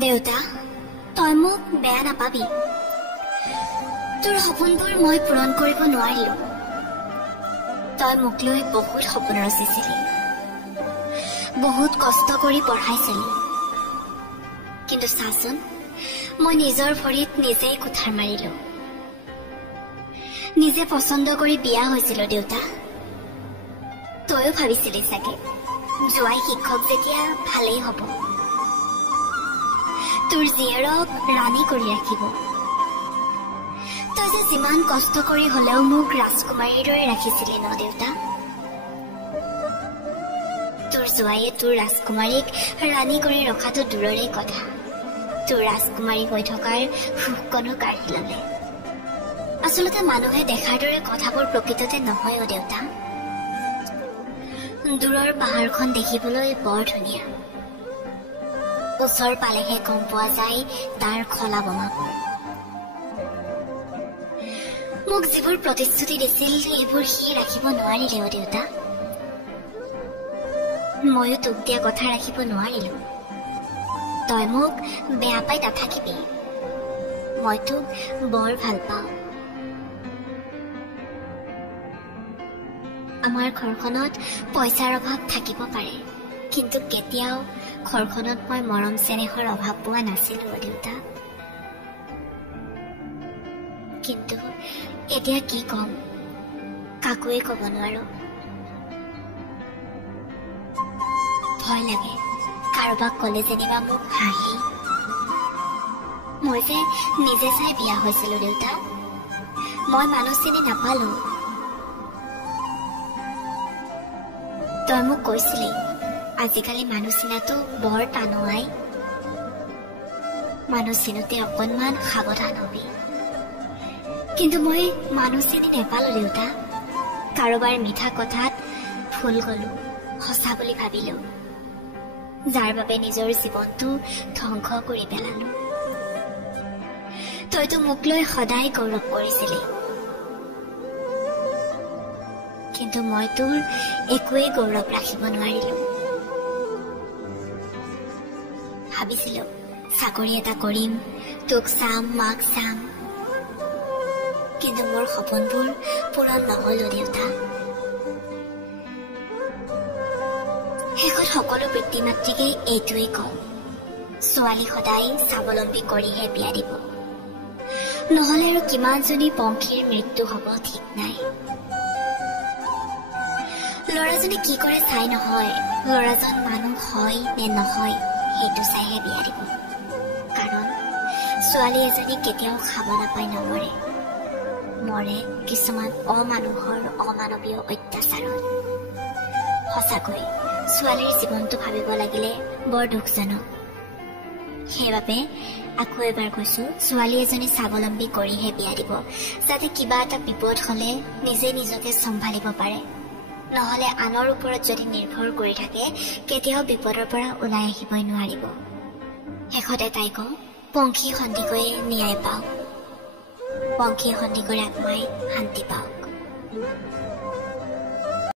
দেউতা, তই মোক বেয়া নাপাবি। তোৰ সপোনবোৰ মই পূৰণ কৰিব নোৱাৰিলো। তই মোক লৈ বহুত সপোন ৰচিছিলি, বহুত কষ্ট কৰি পঢ়াইছিলি, কিন্তু চাচোন মই নিজৰ ভৰিত নিজেই কুঠাৰ মাৰিলো। নিজে পচন্দ কৰি বিয়া হৈছিলো দেউতা। তইও ভাবিছিলি চাগে জোৱাই শিক্ষক যেতিয়া ভালেই হ'ব, তোৰ জীয়েৰক ৰাণী কৰি ৰাখিব। তই যে যিমান কষ্ট কৰি হলেও মোক ৰাজকুমাৰীৰ দৰে ৰাখিছিলি ন দেউতা। তোৰ জোৱাইয়ে তোৰ ৰাজকুমাৰীক ৰাণী কৰি ৰখাটো দূৰৰে কথা, তোৰ ৰাজকুমাৰী হৈ থকাৰ সুখকণো কাঢ়ি ললে। আচলতে মানুহে দেখাৰ দৰে কথাবোৰ প্ৰকৃততে নহয় অ দেউতা। দূৰৰ পাহাৰখন দেখিবলৈ বৰ ধুনীয়া, ওচৰ পালেহে গম পোৱা যায় তাৰ খলা বোমাবোৰ। মোক যিবোৰ প্ৰতিশ্ৰুতি দিছিল এইবোৰ সি ৰাখিব নোৱাৰিলে অ দেউতা। ময়ো তোক দিয়া কথা ৰাখিব নোৱাৰিলো। তই মোক বেয়া পাই নাথাকিবি, মই তোক বৰ ভাল পাওঁ। আমাৰ ঘৰখনত পইচাৰ অভাৱ থাকিব পাৰে, কিন্তু কেতিয়াও ঘৰখনত মই মৰম চেনেহৰ অভাৱ পোৱা নাছিলো অ দেউতা। কিন্তু এতিয়া কি কম, কাকোৱে কব নোৱাৰো। ভয় লাগে, কাৰোবাক কলে যেনিবা মোক হাঁহি। মই যে নিজে চাই বিয়া হৈছিলো দেউতা, মই মানুহ চিনি নাপালো। তই মোক কৈছিলি আজিকালি মানুহ চিনাটো বৰ টানুৱাই, মানুহ চিনোতে অকণমান সাৱধান হবি। কিন্তু মই মানুহ চিনি নেপালো দেউতা। কাৰোবাৰ মিঠা কথাত ভুল গলো, সঁচা বুলি ভাবিলো, যাৰ বাবে নিজৰ জীৱনটো ধ্বংস কৰি পেলালো। তইতো মোক লৈ সদায় গৌৰৱ কৰিছিলি, কিন্তু মই তোৰ একোৱেই গৌৰৱ ৰাখিব নোৱাৰিলো। ভাবিছিলো চাকৰি এটা কৰিম, তোক চাম, মাক চাম, কিন্তু মোৰ সপোনবোৰ পূৰণ নহলো দেউতা। শেষত সকলো পিতৃ মাতৃকেই এইটোৱেই কওঁ, ছোৱালী সদায় স্বাৱলম্বী কৰিহে বিয়া দিব, নহলে আৰু কিমানজনী পংখীৰ মৃত্যু হব ঠিক নাই। ল'ৰাজনে কি কৰে চাই নহয়, ল'ৰাজন মানুহ হয় নে নহয় সেইটো চাইহে বিয়া দিব। কাৰণ ছোৱালী এজনী কেতিয়াও খাব নাপায় নমৰে, মৰে কিছুমান অমানুহৰ অমানৱীয় অত্যাচাৰত। সঁচাকৈ ছোৱালীৰ জীৱনটো ভাবিব লাগিলে বৰ দুখজনক। সেইবাবে আকৌ এবাৰ কৈছো, ছোৱালী এজনী স্বাৱলম্বী কৰিহে বিয়া দিব, যাতে কিবা এটা বিপদ হলে নিজে নিজকে চম্ভালিব পাৰে। নহলে আনৰ ওপৰত যদি নিৰ্ভৰ কৰি থাকে কেতিয়াও বিপদৰ পৰা ওলাই আহিবই নোৱাৰিব। শেষতে তাই কওঁ, পংখী সন্ধিকৈয়ে ন্যায় পাওক, পংখী সন্ধিকৈৰ আত্মাই শান্তি পাওক।